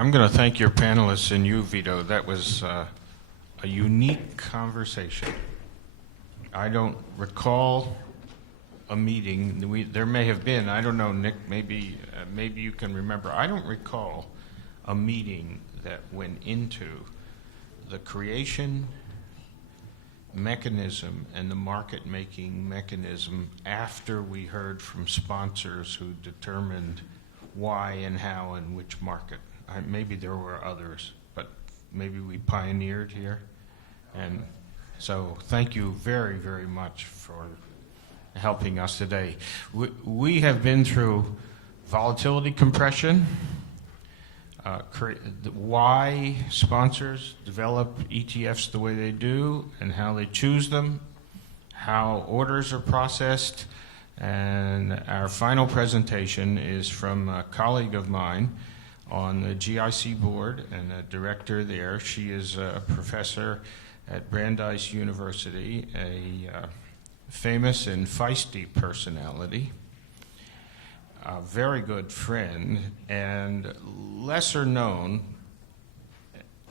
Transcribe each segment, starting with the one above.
I'm going to thank your panelists and you, Vito. That was a unique conversation. I don't recall a meeting. There may have been. I don't know, Nick. Maybe you can remember. I don't recall a meeting that went into the creation mechanism and the market-making mechanism after we heard from sponsors who determined why and how and which market. Maybe there were others, but maybe we pioneered here. And so thank you very, very much for helping us today. We have been through volatility compression, why sponsors develop ETFs the way they do and how they choose them, how orders are processed, and our final presentation is from a colleague of mine on the GIC board and a director there. She is a professor at Brandeis University, a famous and feisty personality, a very good friend, and lesser known,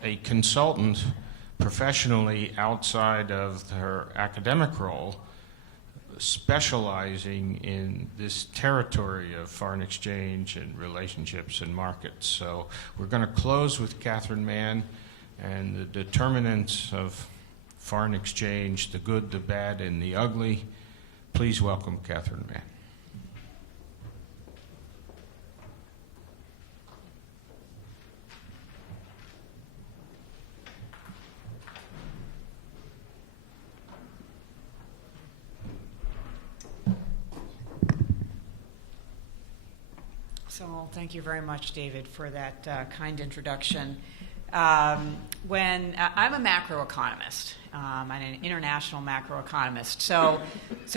a consultant professionally outside of her academic role, specializing in this territory of foreign exchange and relationships and markets. So we're going to close with Catherine Mann and the determinants of foreign exchange, the good, the bad, and the ugly. Please welcome Catherine Mann. So thank you very much, David, for that kind introduction. When I'm a macroeconomist, I'm an international macroeconomist, so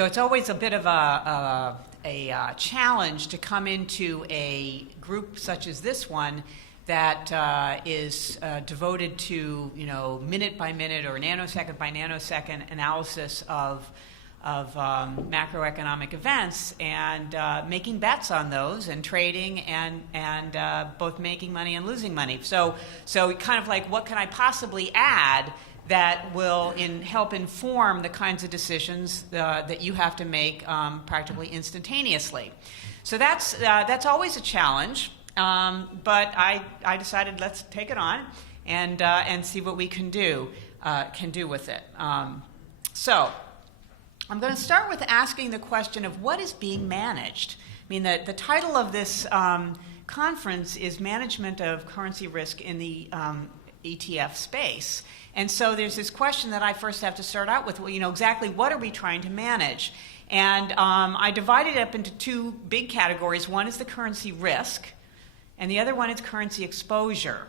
it's always a bit of a challenge to come into a group such as this one that is devoted to minute by minute or nanosecond by nanosecond analysis of macroeconomic events and making bets on those and trading and both making money and losing money. So kind of like, what can I possibly add that will help inform the kinds of decisions that you have to make practically instantaneously? So that's always a challenge, but I decided let's take it on and see what we can do with it. So I'm going to start with asking the question of what is being managed. I mean, the title of this conference is Management of Currency Risk in the ETF Space. And so there's this question that I first have to start out with, exactly what are we trying to manage? And I divided it up into two big categories. One is the currency risk, and the other one is currency exposure.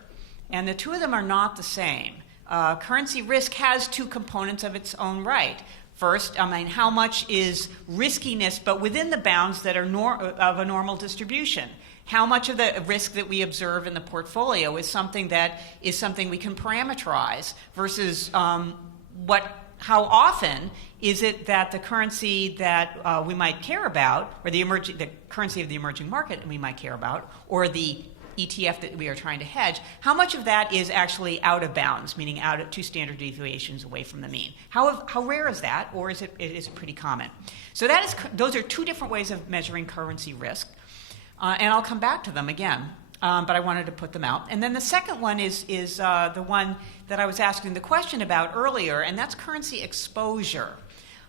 And the two of them are not the same. Currency risk has two components of its own right. First, how much is riskiness, but within the bounds that are of a normal distribution? How much of the risk that we observe in the portfolio is something we can parameterize versus how often is it that the currency that we might care about, or the currency of the emerging market that we might care about, or the ETF that we are trying to hedge, how much of that is actually out of bounds, meaning out at 2 standard deviations away from the mean? How rare is that, or is it pretty common? So those are two different ways of measuring currency risk, and I'll come back to them again, but I wanted to put them out. And then the second one is the one that I was asking the question about earlier, and that's currency exposure.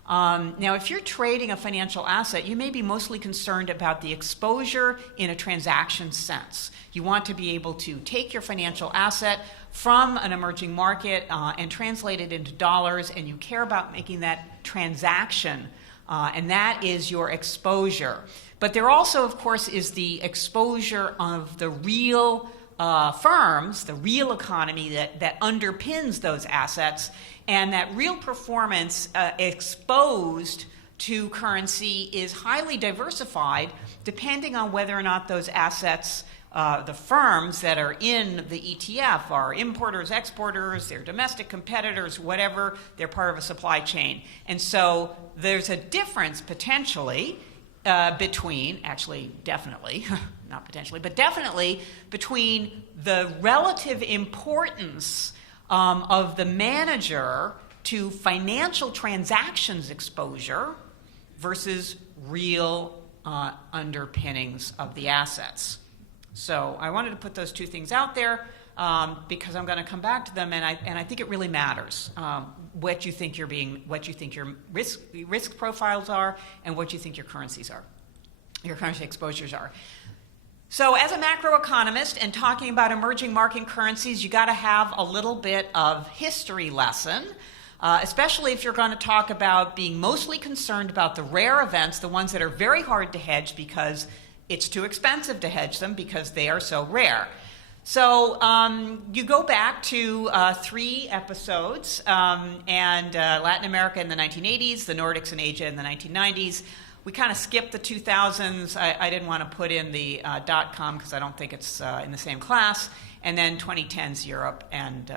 Now, if you're trading a financial asset, you may be mostly concerned about the exposure in a transaction sense. You want to be able to take your financial asset from an emerging market and translate it into dollars, and you care about making that transaction, and that is your exposure. But there also, of course, is the exposure of the real firms, the real economy that underpins those assets, and that real performance exposed to currency is highly diversified depending on whether or not those assets, the firms that are in the ETF are importers, exporters, they're domestic competitors, whatever, they're part of a supply chain. And so there's a difference potentially between, actually definitely, not potentially, but definitely between the relative importance of the manager to financial transactions exposure versus real underpinnings of the assets. So I wanted to put those two things out there because I'm going to come back to them, and I think it really matters what you think your risk profiles are, and what you think your currencies are, your currency exposures are. So as a macroeconomist and talking about emerging market currencies, you got to have a little bit of history lesson, especially if you're going to talk about being mostly concerned about the rare events, the ones that are very hard to hedge because it's too expensive to hedge them because they are so rare. So you go back to 3 episodes, and Latin America in the 1980s, the Nordics and Asia in the 1990s. We kind of skipped the 2000s. I didn't want to put in the .com because I don't think it's in the same class. And then 2010s Europe and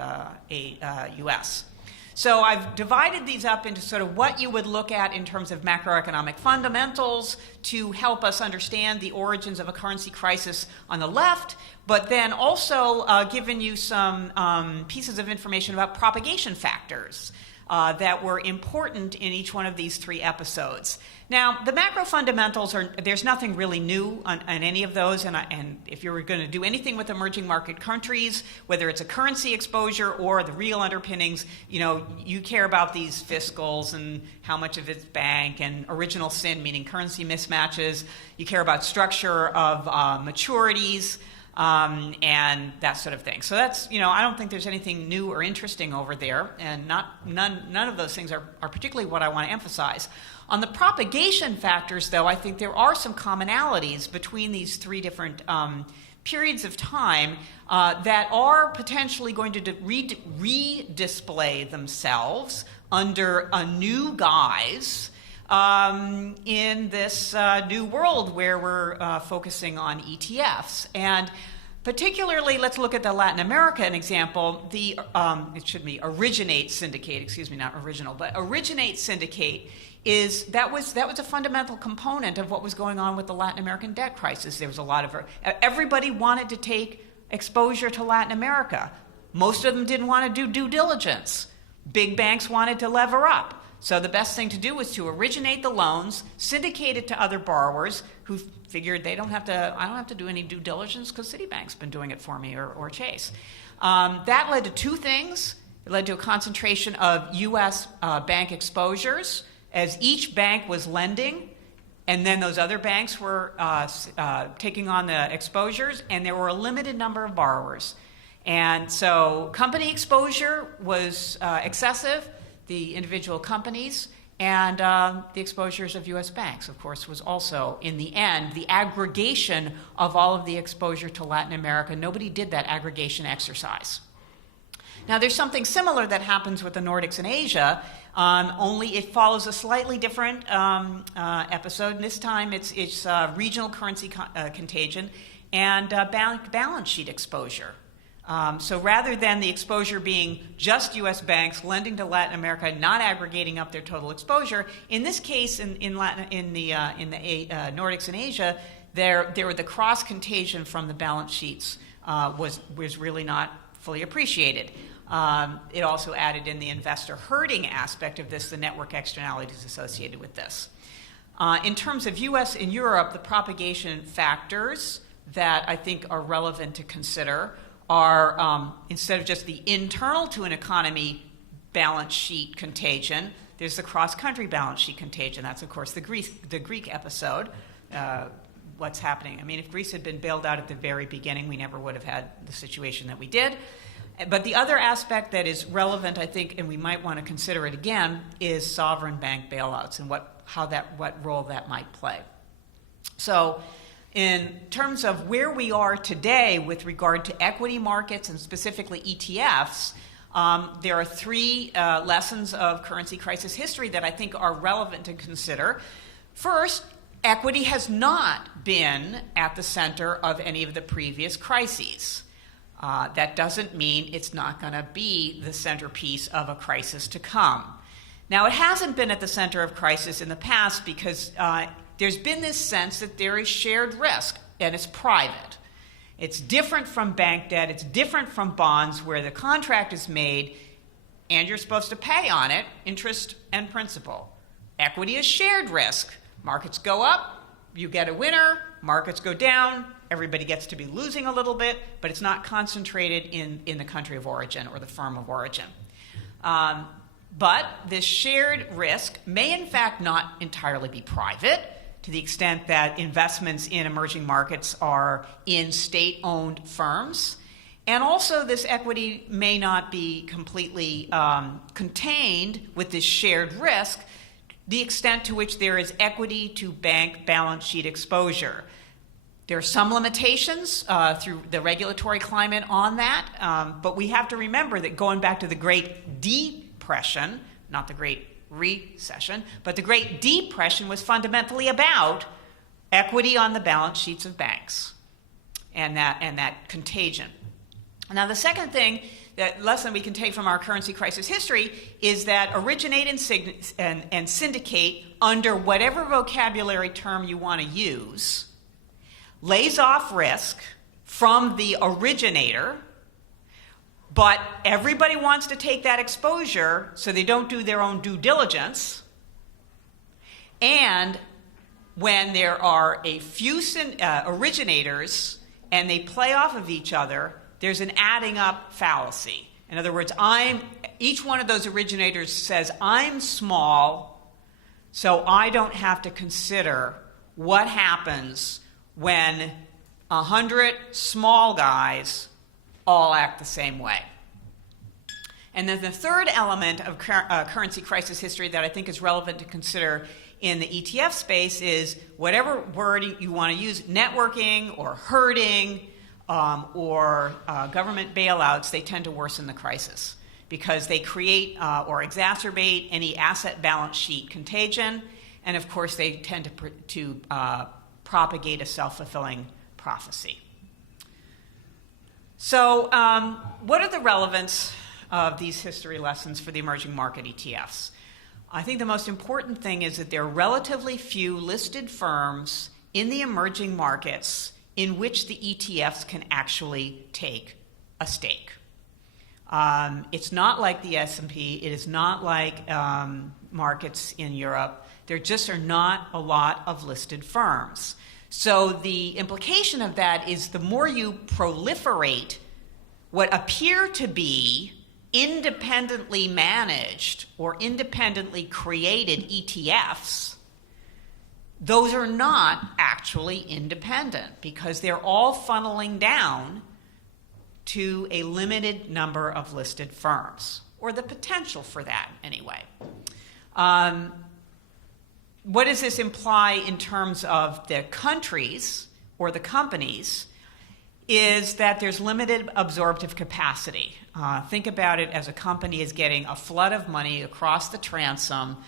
US. So I've divided these up into sort of what you would look at in terms of macroeconomic fundamentals to help us understand the origins of a currency crisis on the left, but then also given you some pieces of information about propagation factors that were important in each one of these 3 episodes. Now, the macro fundamentals there's nothing really new on any of those, and if you were going to do anything with emerging market countries, whether it's a currency exposure or the real underpinnings, you care about these fiscals and how much of it's bank and original sin, meaning currency mismatches. You care about structure of maturities, and that sort of thing. So that's, I don't think there's anything new or interesting over there, and none of those things are particularly what I want to emphasize. On the propagation factors, though, I think there are some commonalities between these 3 different periods of time that are potentially going to re-display themselves under a new guise in this new world where we're focusing on ETFs. And particularly, let's look at the Latin American example. It should be Originate Syndicate, not original, but Originate Syndicate that was a fundamental component of what was going on with the Latin American debt crisis. There was a lot of everybody wanted to take exposure to Latin America. Most of them didn't want to do due diligence. Big banks wanted to lever up. So the best thing to do was to originate the loans, syndicate it to other borrowers who figured I don't have to do any due diligence because Citibank's been doing it for me, or Chase. That led to 2 things. It led to a concentration of U.S. bank exposures as each bank was lending, and then those other banks were taking on the exposures, and there were a limited number of borrowers. And so company exposure was excessive, the individual companies, and the exposures of U.S. banks, of course, was also, in the end, the aggregation of all of the exposure to Latin America. Nobody did that aggregation exercise. Now, there's something similar that happens with the Nordics and Asia, only it follows a slightly different episode. And this time, it's regional currency contagion and balance sheet exposure. So rather than the exposure being just U.S. banks lending to Latin America, not aggregating up their total exposure, in this case, in the Nordics and Asia, there were the cross contagion from the balance sheets was really not fully appreciated. It also added in the investor herding aspect of this, the network externalities associated with this. In terms of U.S. and Europe, the propagation factors that I think are relevant to consider are, instead of just the internal to an economy balance sheet contagion, there's the cross-country balance sheet contagion. That's, of course, the Greek episode. What's happening? I mean, if Greece had been bailed out at the very beginning, we never would have had the situation that we did. But the other aspect that is relevant, I think, and we might want to consider it again, is sovereign bank bailouts and what role that might play. So in terms of where we are today with regard to equity markets and specifically ETFs, there are 3 lessons of currency crisis history that I think are relevant to consider. First, equity has not been at the center of any of the previous crises. That doesn't mean it's not going to be the centerpiece of a crisis to come. Now, it hasn't been at the center of crisis in the past because there's been this sense that there is shared risk. and it's private. It's different from bank debt. It's different from bonds where the contract is made and you're supposed to pay on it interest and principal. Equity is shared risk. Markets go up, you get a winner. Markets go down, everybody gets to be losing a little bit, but it's not concentrated in the country of origin or the firm of origin. But this shared risk may in fact not entirely be private, to the extent that investments in emerging markets are in state-owned firms. And also this equity may not be completely contained with this shared risk, the extent to which there is equity to bank balance sheet exposure. There are some limitations through the regulatory climate on that, but we have to remember that going back to the Great Depression, not the Great Recession, but the Great Depression was fundamentally about equity on the balance sheets of banks and that contagion. Now, the second lesson we can take from our currency crisis history is that originate and syndicate, under whatever vocabulary term you want to use, lays off risk from the originator, but everybody wants to take that exposure, so they don't do their own due diligence. And when there are a few originators and they play off of each other, there's an adding up fallacy. In other words, each one of those originators says, I'm small, so I don't have to consider what happens when 100 small guys all act the same way. And then the third element of currency crisis history that I think is relevant to consider in the ETF space is whatever word you want to use, networking or herding, or government bailouts, they tend to worsen the crisis because they create or exacerbate any asset balance sheet contagion, and of course they tend to propagate a self-fulfilling prophecy. So what are the relevance of these history lessons for the emerging market ETFs? I think the most important thing is that there are relatively few listed firms in the emerging markets in which the ETFs can actually take a stake. It's not like the S&P. It is not like markets in Europe. There just are not a lot of listed firms. So the implication of that is the more you proliferate what appear to be independently managed or independently created ETFs, those are not actually independent because they're all funneling down to a limited number of listed firms, or the potential for that anyway. What does this imply in terms of the countries or the companies? Is that there's limited absorptive capacity. Think about it as a company is getting a flood of money across the transom.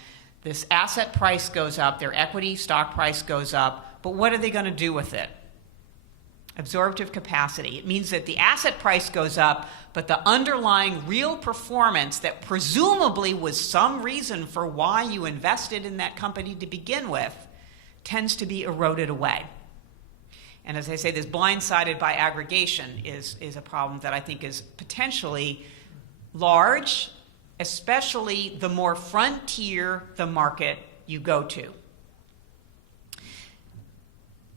This asset price goes up, their equity stock price goes up, but what are they going to do with it? Absorptive capacity. It means that the asset price goes up, but the underlying real performance that presumably was some reason for why you invested in that company to begin with tends to be eroded away. And as I say, this blindsided by aggregation is a problem that I think is potentially large, especially the more frontier the market you go to.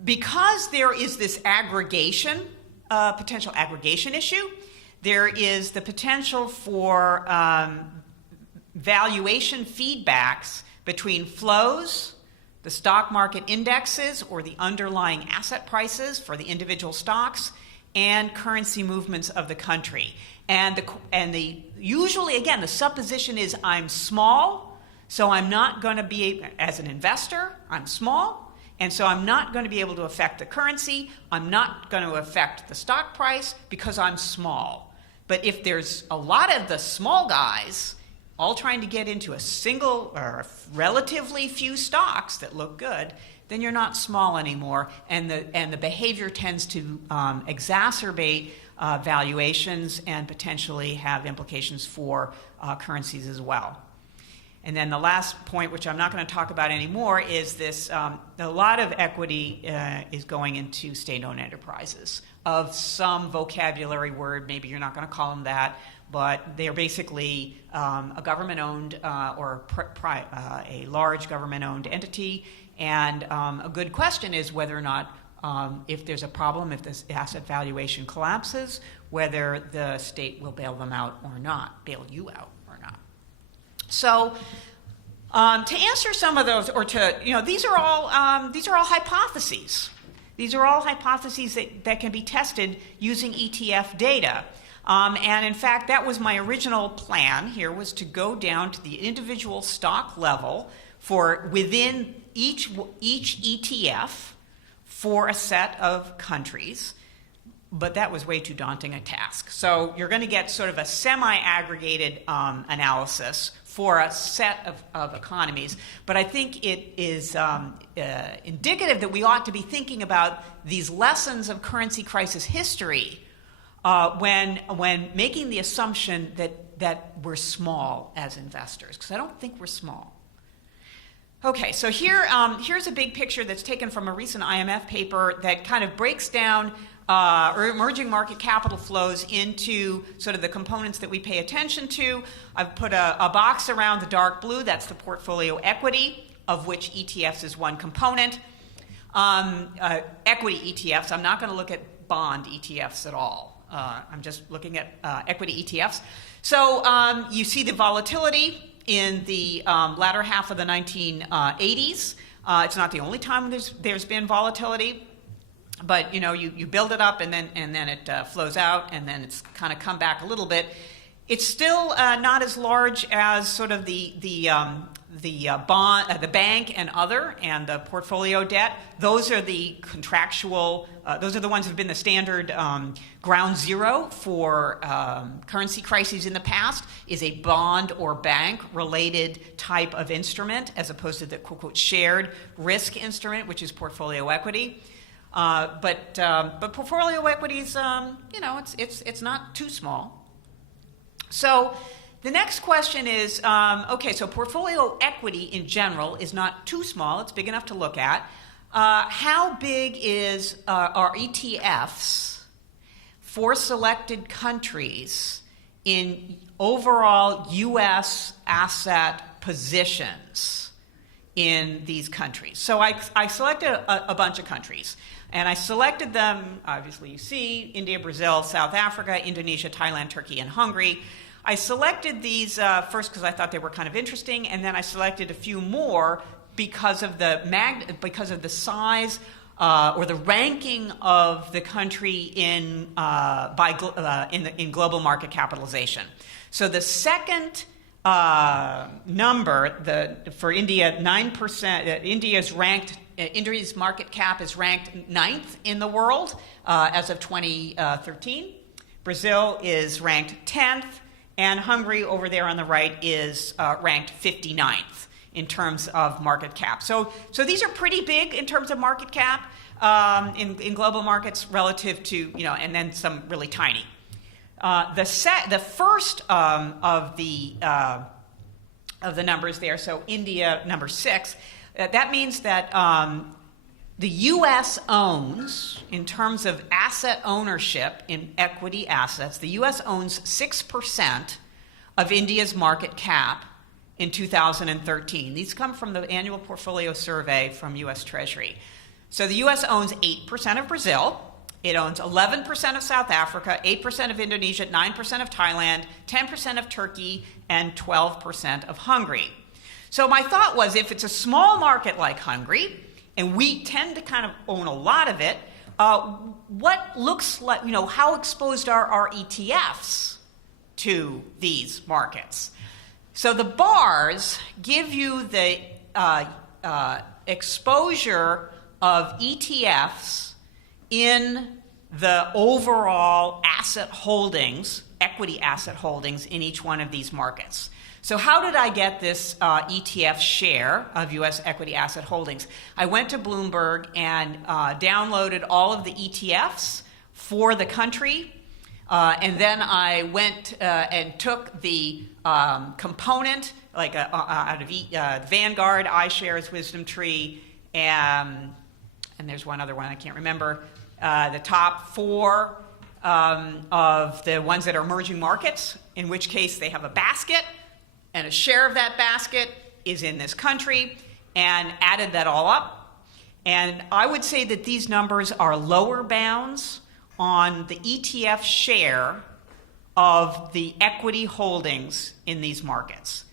Because there is this aggregation, potential aggregation issue, there is the potential for valuation feedbacks between flows, the stock market indexes or the underlying asset prices for the individual stocks, and currency movements of the country. And usually, again, the supposition is I'm small, so I'm not going to be, as an investor, I'm small, and so I'm not going to be able to affect the currency, I'm not going to affect the stock price because I'm small. But if there's a lot of the small guys all trying to get into a single or relatively few stocks that look good, then you're not small anymore, and the behavior tends to exacerbate valuations and potentially have implications for currencies as well. And then the last point, which I'm not going to talk about anymore, is this, a lot of equity is going into state-owned enterprises of some vocabulary word. Maybe you're not going to call them that, but they're basically a government-owned or a large government-owned entity. And a good question is whether or not, if there's a problem, if this asset valuation collapses, whether the state will bail them out or not, bail you out or not. So to answer some of those, or to, these are all hypotheses. These are all hypotheses that can be tested using ETF data. And in fact, that was my original plan here, was to go down to the individual stock level for within each ETF for a set of countries. But that was way too daunting a task. So you're going to get sort of a semi-aggregated analysis for a set of economies. But I think it is indicative that we ought to be thinking about these lessons of currency crisis history when making the assumption that we're small as investors, because I don't think we're small. Okay, so here's a big picture that's taken from a recent IMF paper that kind of breaks down emerging market capital flows into sort of the components that we pay attention to. I've put a box around the dark blue. That's the portfolio equity, of which ETFs is one component. Equity ETFs, I'm not going to look at bond ETFs at all. I'm just looking at equity ETFs. So you see the volatility in the latter half of the 1980s. It's not the only time there's been volatility. But you build it up and then it flows out, and then it's kind of come back a little bit. It's still not as large as sort of the bond, the bank and other, and the portfolio debt. Those are the contractual. Those are the ones that have been the standard ground zero for currency crises in the past. Is a bond or bank related type of instrument, as opposed to the quote unquote shared risk instrument, which is portfolio equity. But portfolio equities, it's not too small. So the next question is, okay, so portfolio equity in general is not too small. It's big enough to look at. How big are ETFs for selected countries in overall U.S. asset positions in these countries? So I selected a bunch of countries. And I selected them, obviously you see, India, Brazil, South Africa, Indonesia, Thailand, Turkey, and Hungary. I selected these first because I thought they were kind of interesting, and then I selected a few more because of the size or the ranking of the country in global market capitalization. So the second number, for India, 9%. India's market cap is ranked 9th in the world as of 2013. Brazil is ranked 10th, and Hungary over there on the right is ranked 59th in terms of market cap. So these are pretty big in terms of market cap in global markets relative to, and then some really tiny. The first of the numbers there, so India number 6. That means that the U.S. owns, in terms of asset ownership in equity assets, the U.S. owns 6% of India's market cap in 2013. These come from the annual portfolio survey from U.S. Treasury. So the U.S. owns 8% of Brazil. It owns 11% of South Africa, 8% of Indonesia, 9% of Thailand, 10% of Turkey, and 12% of Hungary. So my thought was, if it's a small market like Hungary, and we tend to kind of own a lot of it, what looks like, how exposed are our ETFs to these markets? So the bars give you the exposure of ETFs in the overall asset holdings, equity asset holdings in each one of these markets. So how did I get this ETF share of U.S. equity asset holdings? I went to Bloomberg and downloaded all of the ETFs for the country And then I went and took the component, like out of Vanguard, iShares, Wisdom Tree, and there's one other one I can't remember, the top 4 of the ones that are emerging markets, in which case they have a basket, and a share of that basket is in this country, and added that all up. And I would say that these numbers are lower bounds on the ETF share of the equity holdings in these markets.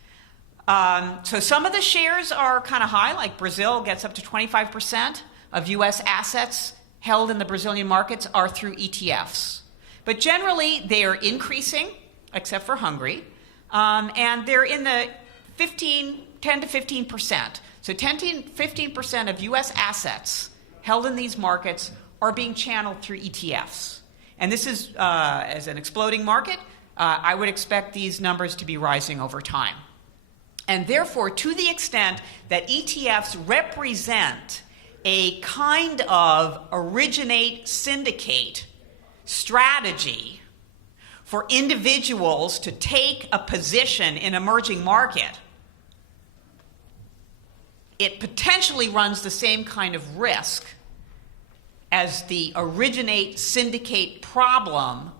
So some of the shares are kind of high, like Brazil gets up to 25% of US assets held in the Brazilian markets are through ETFs. But generally, they are increasing, except for Hungary, and they're in the 10 to 15%. So 10 to 15% of US assets held in these markets are being channeled through ETFs. And this is, as an exploding market, I would expect these numbers to be rising over time. And therefore, to the extent that ETFs represent a kind of originate syndicate strategy for individuals to take a position in emerging market, it potentially runs the same kind of risk as the originate syndicate problem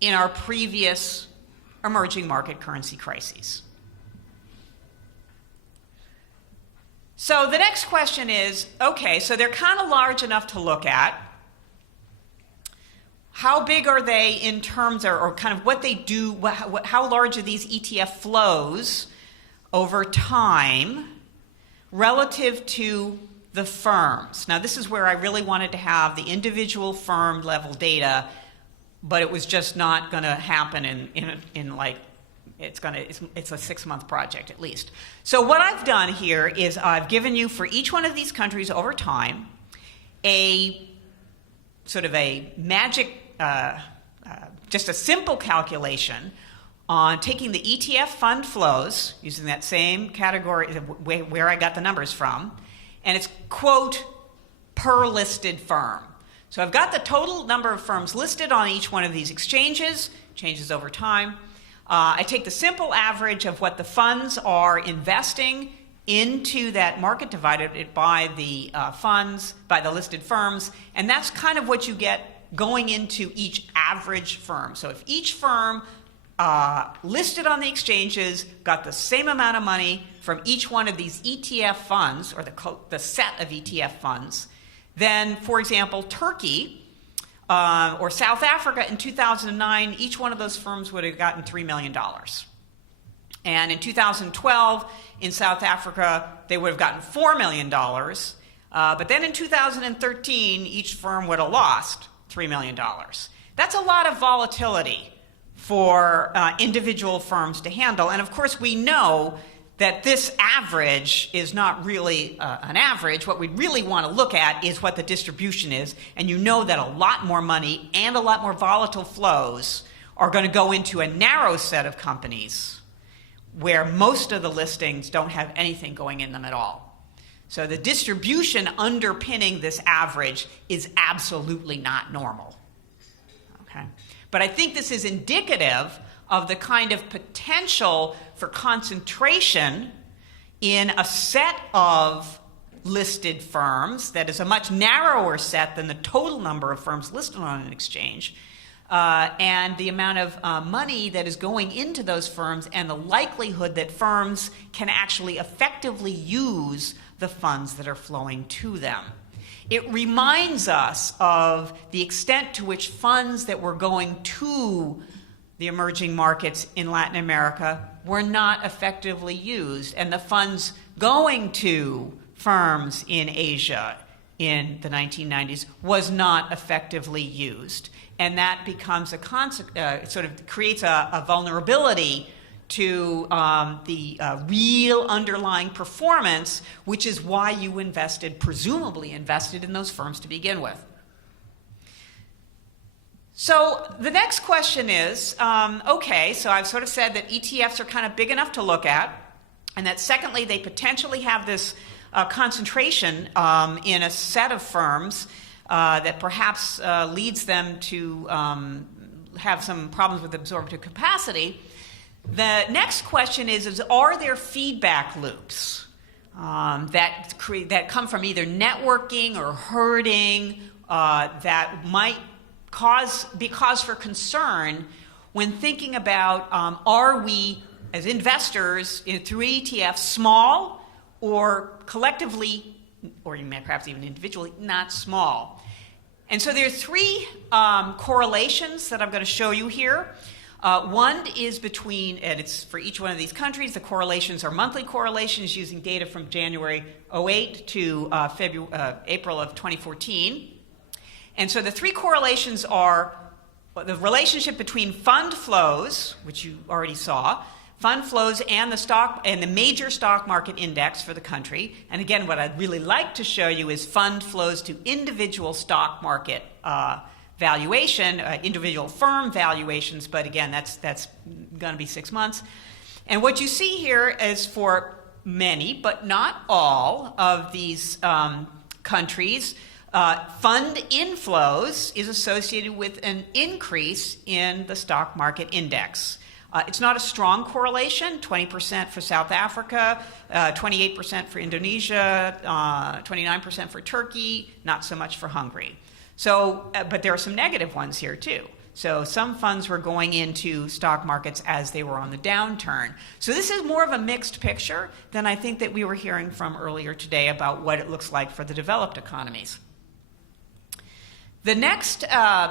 in our previous emerging market currency crises. So the next question is, okay, so they're kind of large enough to look at. How big are they in terms of, or kind of what they do, how large are these ETF flows over time relative to the firms? Now, this is where I really wanted to have the individual firm level data, but it was just not going to happen in like, it's a 6-month project at least. So what I've done here is I've given you for each one of these countries over time a sort of a magic, just a simple calculation on taking the ETF fund flows, using that same category where I got the numbers from, and it's, quote, per listed firm. So I've got the total number of firms listed on each one of these exchanges, changes over time. I take the simple average of what the funds are investing into that market, divided it by the funds, by the listed firms, and that's kind of what you get going into each average firm. So if each firm listed on the exchanges got the same amount of money from each one of these ETF funds, or the set of ETF funds, then, for example, Turkey or South Africa in 2009, each one of those firms would have gotten $3 million. And in 2012, in South Africa, they would have gotten $4 million. But then in 2013, each firm would have lost $3 million. That's a lot of volatility for individual firms to handle. And of course, we know that this average is not really an average. What we really want to look at is what the distribution is. And you know that a lot more money and a lot more volatile flows are going to go into a narrow set of companies where most of the listings don't have anything going in them at all. So the distribution underpinning this average is absolutely not normal. Okay? But I think this is indicative of the kind of potential for concentration in a set of listed firms that is a much narrower set than the total number of firms listed on an exchange, and the amount of money that is going into those firms and the likelihood that firms can actually effectively use the funds that are flowing to them. It reminds us of the extent to which funds that were going to the emerging markets in Latin America were not effectively used, and the funds going to firms in Asia in the 1990s was not effectively used. And that becomes sort of creates a vulnerability to the real underlying performance, which is why you presumably invested in those firms to begin with. So the next question is, okay, so I've sort of said that ETFs are kind of big enough to look at, and that secondly, they potentially have this concentration in a set of firms that perhaps leads them to have some problems with absorptive capacity. The next question is are there feedback loops that come from either networking or herding that might be cause for concern when thinking about are we, as investors through ETFs, small or collectively, or perhaps even individually, not small. And so there are three correlations that I'm going to show you here. One is between, and it's for each one of these countries, the correlations are monthly correlations using data from January 08 to April of 2014. And so the three correlations are the relationship between fund flows, which you already saw, fund flows and the major stock market index for the country. And again, what I'd really like to show you is fund flows to individual stock market valuation, individual firm valuations, but again, that's going to be 6 months. And what you see here is for many, but not all, of these countries, fund inflows is associated with an increase in the stock market index. It's not a strong correlation, 20% for South Africa, 28% for Indonesia, 29% for Turkey, not so much for Hungary. So, but there are some negative ones here too. So some funds were going into stock markets as they were on the downturn. So this is more of a mixed picture than I think that we were hearing from earlier today about what it looks like for the developed economies. The next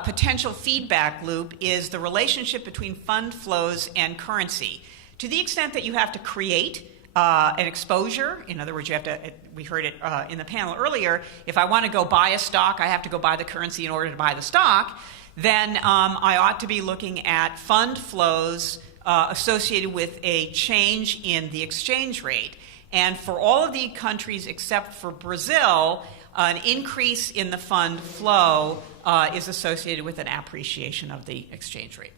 potential feedback loop is the relationship between fund flows and currency. To the extent that you have to create an exposure, in other words, you have to, we heard it in the panel earlier, if I want to go buy a stock, I have to go buy the currency in order to buy the stock, then I ought to be looking at fund flows associated with a change in the exchange rate. And for all of the countries except for Brazil, an increase in the fund flow is associated with an appreciation of the exchange rate.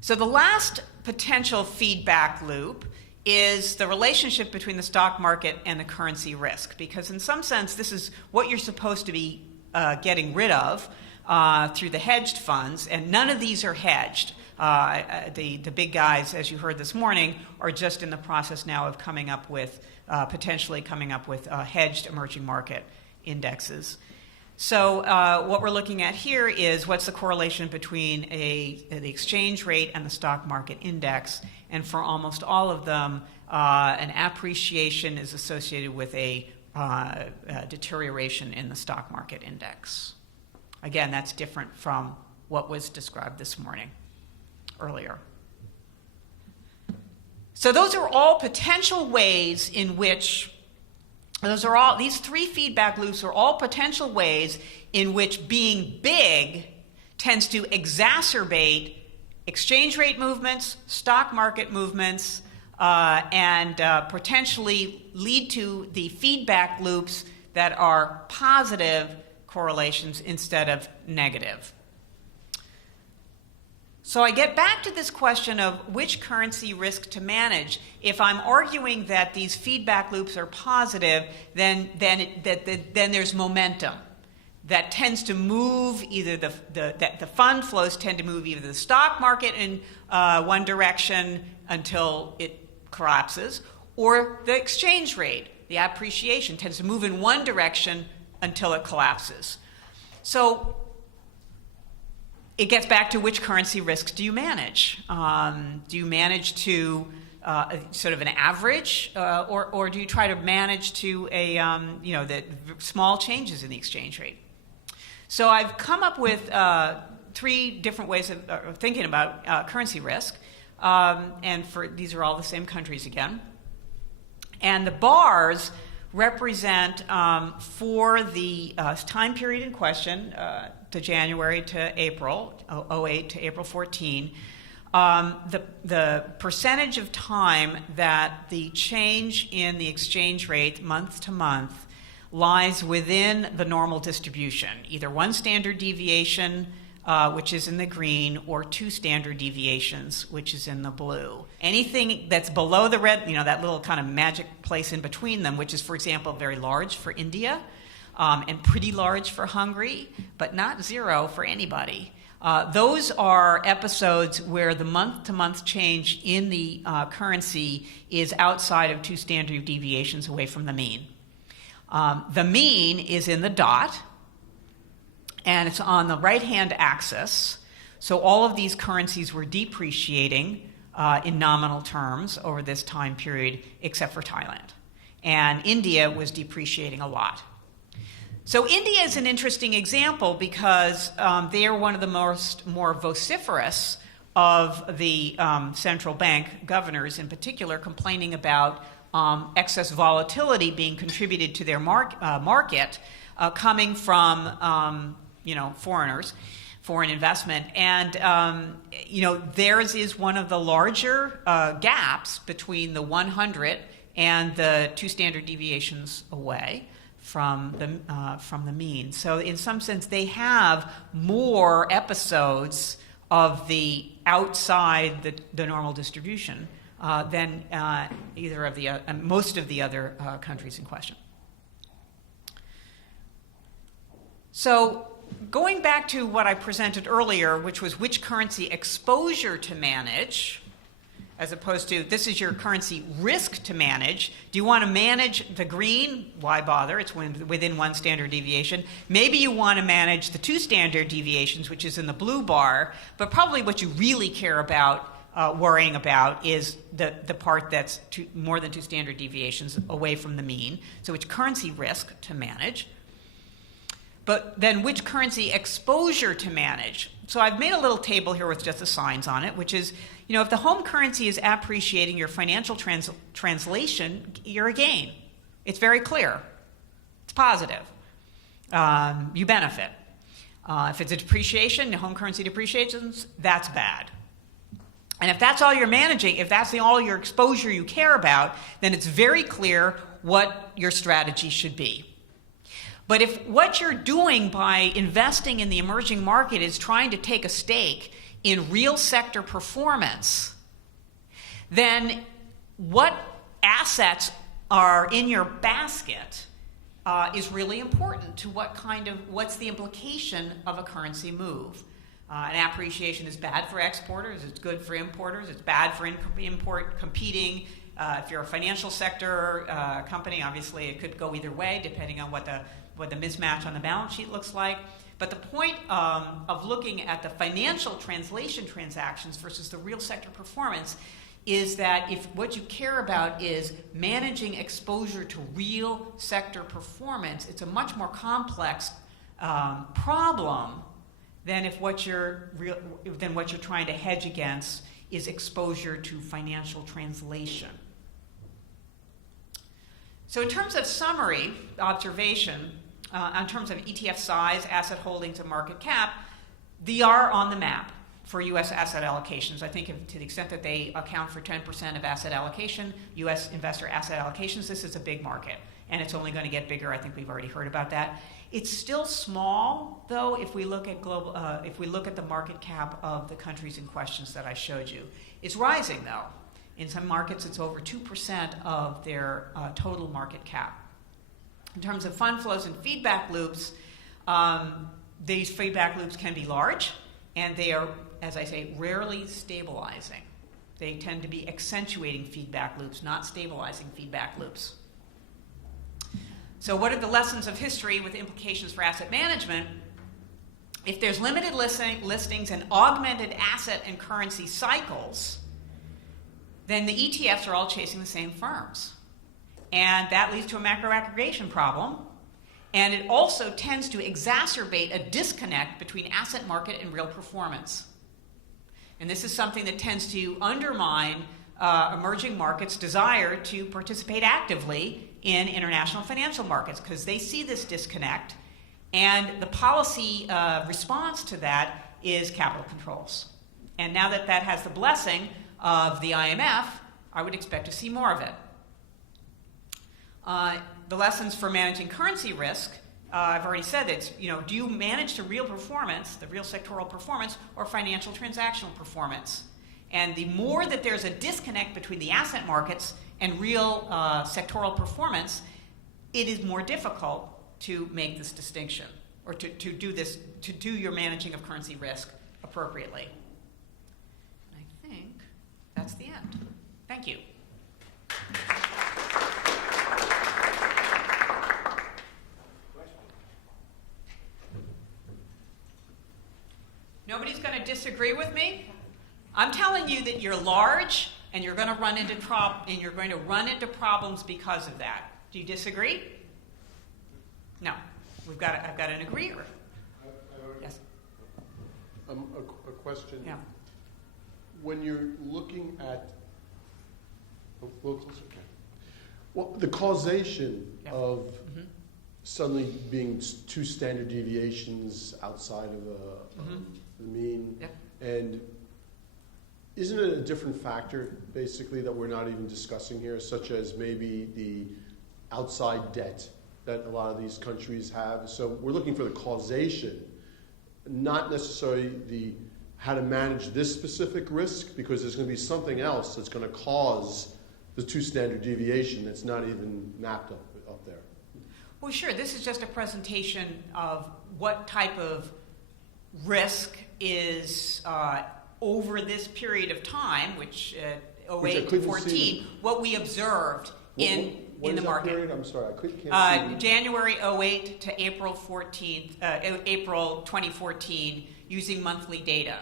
So the last potential feedback loop is the relationship between the stock market and the currency risk, because in some sense this is what you're supposed to be getting rid of through the hedged funds, and none of these are hedged. The big guys, as you heard this morning, are just in the process now of coming up with potentially coming up with hedged emerging market indexes. So what we're looking at here is what's the correlation between the exchange rate and the stock market index. And for almost all of them, an appreciation is associated with a deterioration in the stock market index. Again, that's different from what was described this morning earlier. So those are all potential ways in which, these three feedback loops are all potential ways in which being big tends to exacerbate exchange rate movements, stock market movements, and potentially lead to the feedback loops that are positive correlations instead of negative. So I get back to this question of which currency risk to manage. If I'm arguing that these feedback loops are positive, then there's momentum that tends to move either the fund flows tend to move either the stock market in one direction until it collapses, or the exchange rate, the appreciation, tends to move in one direction until it collapses. So it gets back to which currency risks do you manage? Do you manage to sort of an average, or do you try to manage to a the small changes in the exchange rate? So I've come up with three different ways of thinking about currency risk, and these are all the same countries again. And the bars represent for the time period in question, to January to April, 08 to April 14, the percentage of time that the change in the exchange rate month to month lies within the normal distribution, either one standard deviation, which is in the green, or two standard deviations, which is in the blue. Anything that's below the red, that little kind of magic place in between them, which is, for example, very large for India, and pretty large for Hungary, but not zero for anybody. Those are episodes where the month-to-month change in the currency is outside of 2 standard deviations away from the mean. The mean is in the dot, and it's on the right-hand axis. So all of these currencies were depreciating in nominal terms over this time period, except for Thailand. And India was depreciating a lot. So India is an interesting example because they are one of the more vociferous of the central bank governors, in particular, complaining about excess volatility being contributed to their market coming from foreigners, foreign investment. And theirs is one of the larger gaps between the 100 and the 2 standard deviations away from the mean. So in some sense, they have more episodes of the outside the normal distribution than either of the most of the other countries in question. So going back to what I presented earlier, which was which currency exposure to manage, as opposed to this is your currency risk to manage. Do you want to manage the green? Why bother? It's within 1 standard deviation. Maybe you want to manage the 2 standard deviations, which is in the blue bar, but probably what you really care about worrying about is the part that's more than 2 standard deviations away from the mean. So which currency risk to manage. But then which currency exposure to manage? So I've made a little table here with just the signs on it, which is, if the home currency is appreciating your financial translation, you're a gain. It's very clear. It's positive. You benefit. If it's a depreciation, the home currency depreciations, that's bad. And if that's all you're managing, if that's all your exposure you care about, then it's very clear what your strategy should be. But if what you're doing by investing in the emerging market is trying to take a stake in real sector performance, then what assets are in your basket is really important to what's the implication of a currency move. An appreciation is bad for exporters, it's good for importers, it's bad for import competing. If you're a financial sector company, obviously it could go either way depending on what the mismatch on the balance sheet looks like. But the point of looking at the financial translation transactions versus the real sector performance is that if what you care about is managing exposure to real sector performance, it's a much more complex problem than what you're trying to hedge against is exposure to financial translation. So in terms of summary observation, in terms of ETF size, asset holdings, and market cap, they are on the map for U.S. asset allocations. I think to the extent that they account for 10% of asset allocation, U.S. investor asset allocations, this is a big market, and it's only going to get bigger. I think we've already heard about that. It's still small, though, if we look at the market cap of the countries in questions that I showed you. It's rising, though. In some markets, it's over 2% of their total market cap. In terms of fund flows and feedback loops, these feedback loops can be large, and they are, as I say, rarely stabilizing. They tend to be accentuating feedback loops, not stabilizing feedback loops. So what are the lessons of history with implications for asset management? If there's limited listings and augmented asset and currency cycles, then the ETFs are all chasing the same firms. And that leads to a macro aggregation problem. And it also tends to exacerbate a disconnect between asset market and real performance. And this is something that tends to undermine emerging markets' desire to participate actively in international financial markets because they see this disconnect. And the policy response to that is capital controls. And now that that has the blessing of the IMF, I would expect to see more of it. The lessons for managing currency risk, I've already said that, do you manage the real performance, the real sectoral performance, or financial transactional performance? And the more that there's a disconnect between the asset markets and real sectoral performance, it is more difficult to make this distinction, or to do your managing of currency risk appropriately. And I think that's the end. Thank you. Nobody's going to disagree with me? I'm telling you that you're large and you're going to run into problems because of that. Do you disagree? No. I've got an agreeer. Yes. A question. Yeah. When you're looking at, well, the causation of suddenly being two standard deviations outside of the mean, and isn't it a different factor, basically, that we're not even discussing here, such as maybe the outside debt that a lot of these countries have? So we're looking for the causation, not necessarily how to manage this specific risk, because there's going to be something else that's going to cause the two standard deviation that's not even mapped up there. Well, sure. This is just a presentation of what type of risk is over this period of time, which 08 to 14, what we observed in the market. Period? I'm sorry, I can't see. January 08 to April 2014, using monthly data.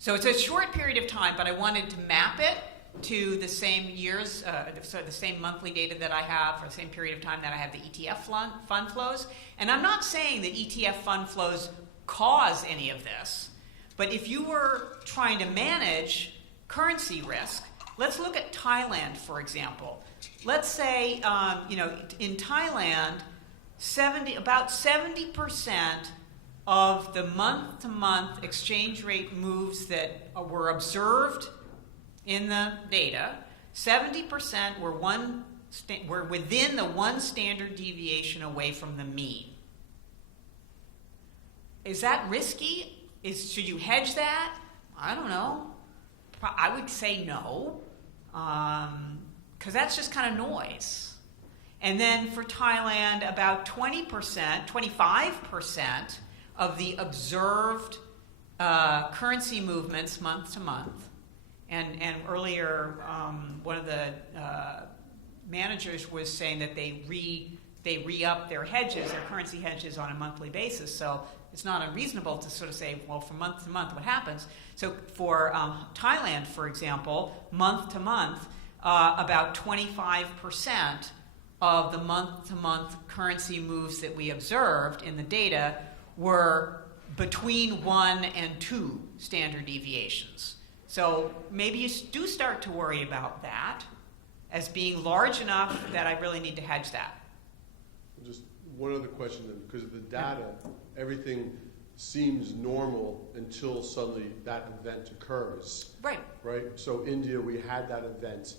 So it's a short period of time, but I wanted to map it to the same years, so the same monthly data that I have for the same period of time that I have the ETF fund flows. And I'm not saying that ETF fund flows cause any of this, but if you were trying to manage currency risk, let's look at Thailand, for example. Let's say, in Thailand, about 70% of the month-to-month exchange rate moves that were observed in the data, 70% were within the one standard deviation away from the mean. Is that risky? Should you hedge that? I don't know. I would say no, because that's just kind of noise. And then for Thailand, about 20%, 25% of the observed currency movements month to month. And earlier, one of the managers was saying that they re-up their hedges, their currency hedges, on a monthly basis. So it's not unreasonable to sort of say, well, from month to month, what happens? So for Thailand, for example, month to month, about 25% of the month-to-month currency moves that we observed in the data were between 1 and 2 standard deviations. So maybe you do start to worry about that as being large enough that I really need to hedge that. Just one other question then, because of the data, everything seems normal until suddenly that event occurs. Right. Right? So India, we had that event,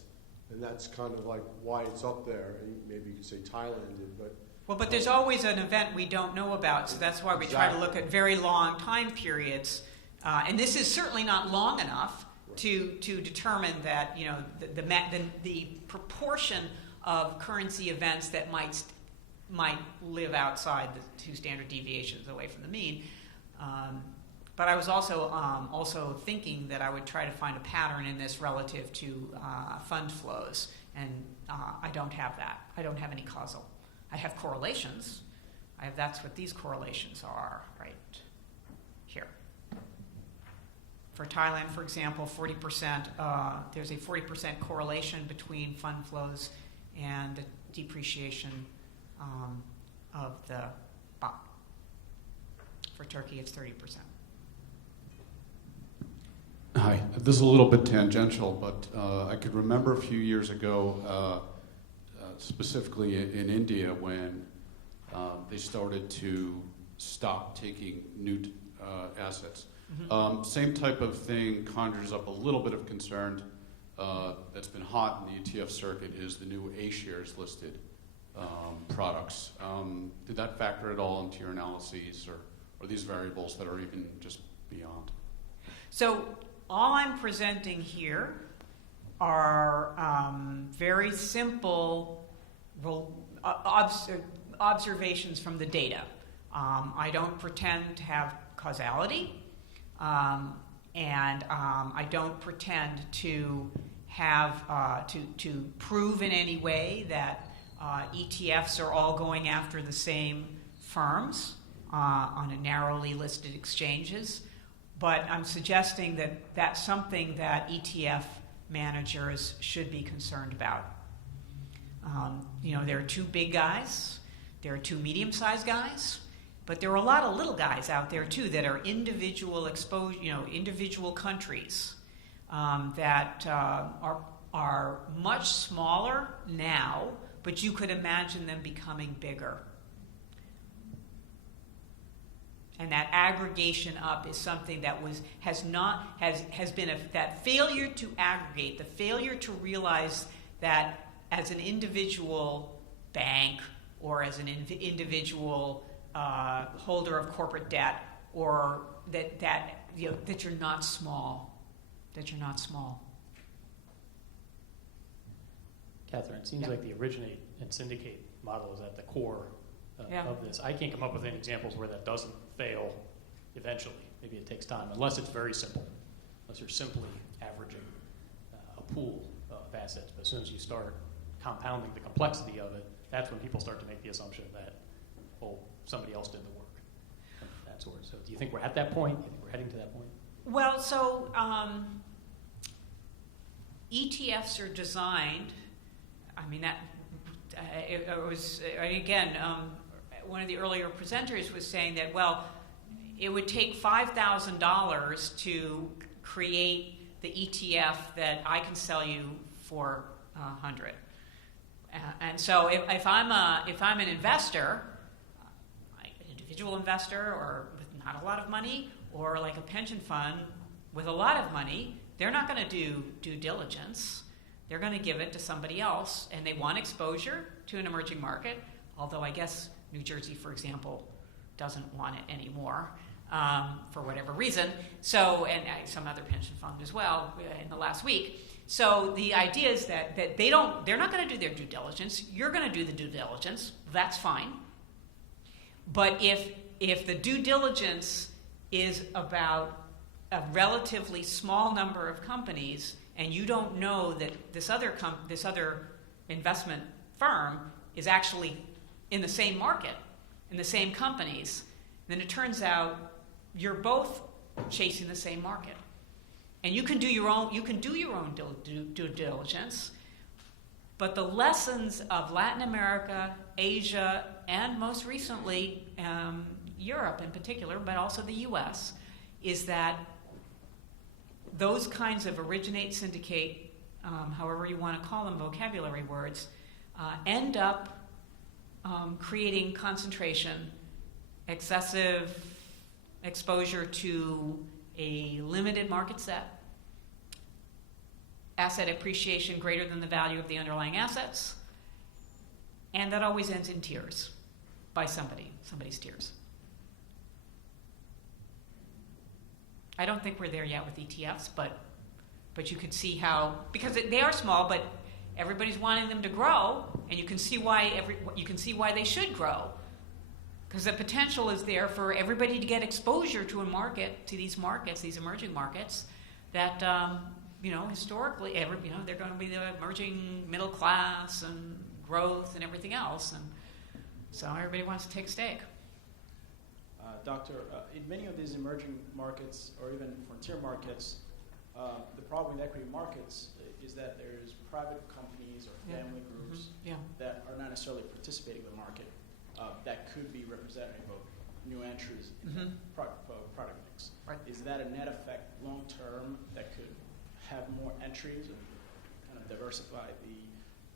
and that's kind of like why it's up there. And maybe you could say Thailand did, but... Well, but there's always an event we don't know about, so that's why we try to look at very long time periods. And this is certainly not long enough to determine that, the proportion of currency events that might live outside the 2 standard deviations away from the mean. But I was also thinking that I would try to find a pattern in this relative to fund flows, and I don't have that. I don't have any causal. I have correlations. That's what these correlations are right here. For Thailand, for example, 40%. There's a 40% correlation between fund flows and the depreciation of the baht. For Turkey, it's 30%. Hi, this is a little bit tangential, but I could remember a few years ago, specifically in India, when they started to stop taking new assets. Mm-hmm. Same type of thing conjures up a little bit of concern that's been hot in the ETF circuit is the new A-shares listed products. Did that factor at all into your analyses, or these variables that are even just beyond? So all I'm presenting here are very simple observations from the data. I don't pretend to have causality, and I don't pretend to have to prove in any way that ETFs are all going after the same firms on a narrowly listed exchanges. But I'm suggesting that that's something that ETF managers should be concerned about. There are two big guys, there are two medium-sized guys, but there are a lot of little guys out there too that are individual individual countries that are much smaller now, but you could imagine them becoming bigger. And that aggregation up is something that has been that failure to aggregate, the failure to realize that as an individual bank or as an individual holder of corporate debt, or that you're not small, Catherine, it seems like the originate and syndicate model is at the core of this. I can't come up with any examples where that doesn't fail eventually. Maybe it takes time, unless it's very simple, unless you're simply averaging a pool of assets. But as soon as you start compounding the complexity of it, that's when people start to make the assumption that, somebody else did the work. That sort. So do you think we're at that point? Do you think we're heading to that point? Well, so ETFs are designed, it was, again, one of the earlier presenters was saying that, it would take $5,000 to create the ETF that I can sell you for 100. And so if I'm an investor, an individual investor, or with not a lot of money, or like a pension fund with a lot of money, they're not going to do due diligence. They're going to give it to somebody else, and they want exposure to an emerging market, although I guess New Jersey, for example, doesn't want it anymore for whatever reason. So, and some other pension fund as well in the last week. So the idea is that they're not going to do their due diligence. You're going to do the due diligence. That's fine. But if the due diligence is about a relatively small number of companies, and you don't know that this other investment firm is actually in the same market, in the same companies, then it turns out you're both chasing the same market. And you can do your own due diligence, but the lessons of Latin America, Asia, and most recently Europe in particular, but also the US, is that those kinds of originate, syndicate, however you want to call them, vocabulary words, end up creating concentration, excessive exposure to a limited market set, asset appreciation greater than the value of the underlying assets, and that always ends in tears by somebody's tears. I don't think we're there yet with ETFs, but you can see how, because they are small, but everybody's wanting them to grow, and you can see why they should grow, because the potential is there for everybody to get exposure to a market, to these markets, these emerging markets, that historically, they're going to be the emerging middle class and growth and everything else, and so everybody wants to take a stake. Doctor, in many of these emerging markets or even frontier markets, the problem with equity markets is that there's private companies or family groups that are not necessarily participating in the market that could be representative of new entries in the product mix. Right. Is that a net effect long term that could have more entries and kind of diversify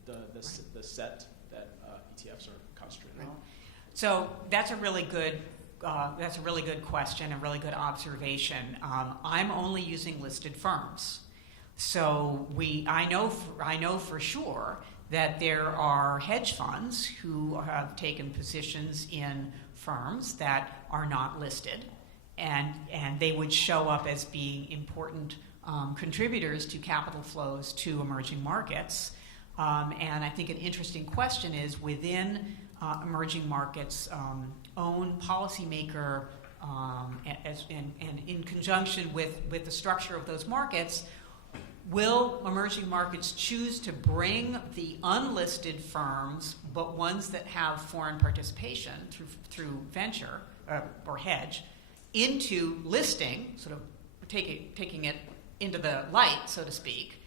the set that ETFs are concentrated on? So that's a really good question, a really good observation. I'm only using listed firms, so I know for sure that there are hedge funds who have taken positions in firms that are not listed, and they would show up as being important contributors to capital flows to emerging markets. And I think an interesting question is within emerging markets own policymaker, and in conjunction with the structure of those markets, will emerging markets choose to bring the unlisted firms, but ones that have foreign participation through venture or hedge, into listing, sort of taking it into the light, so to speak,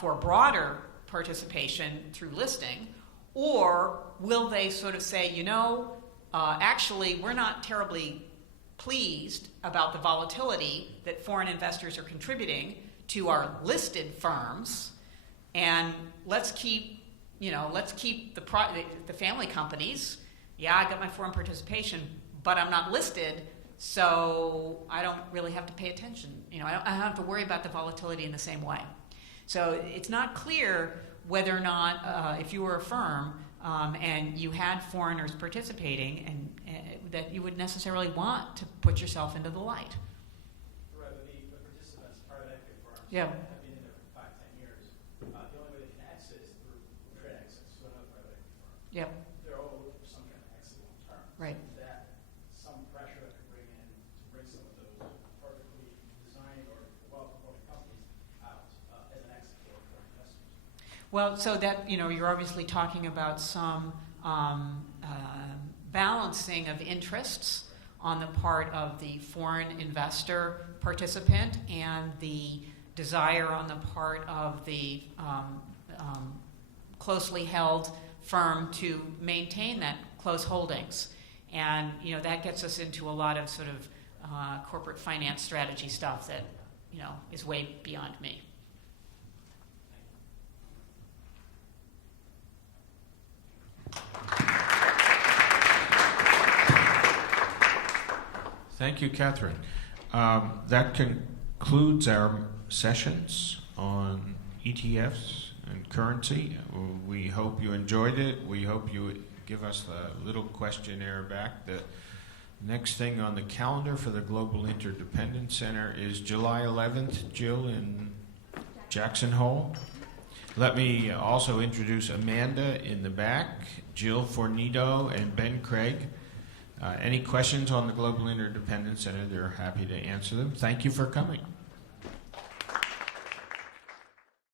for broader participation through listing? Or will they sort of say, actually, we're not terribly pleased about the volatility that foreign investors are contributing to our listed firms, and let's keep the family companies. Yeah, I got my foreign participation, but I'm not listed, so I don't really have to pay attention. I don't have to worry about the volatility in the same way. So it's not clear whether or not, if you were a firm and you had foreigners participating, and that you would necessarily want to put yourself into the light. Right, but the participants, private equity firms, Yeah. have been in there for 5-10 years. The only way they can exit is through trade exits to another private equity firm. Yep. They're all looking for some kind of exit long term. Right. Is that some pressure that could bring some of those perfectly designed or well-performing companies out as an exit for foreign investors? Well, so that, you're obviously talking about some balancing of interests on the part of the foreign investor participant and the desire on the part of the closely held firm to maintain that close holdings. And, that gets us into a lot of sort of corporate finance strategy stuff that, is way beyond me. Thank you, Catherine. That concludes our sessions on ETFs and currency. We hope you enjoyed it. We hope you give us a little questionnaire back. The next thing on the calendar for the Global Interdependence Center is July 11th, Jill, in Jackson Hole. Let me also introduce Amanda in the back, Jill Fornito, and Ben Craig. Any questions on the Global Interdependence Center, they're happy to answer them. Thank you for coming.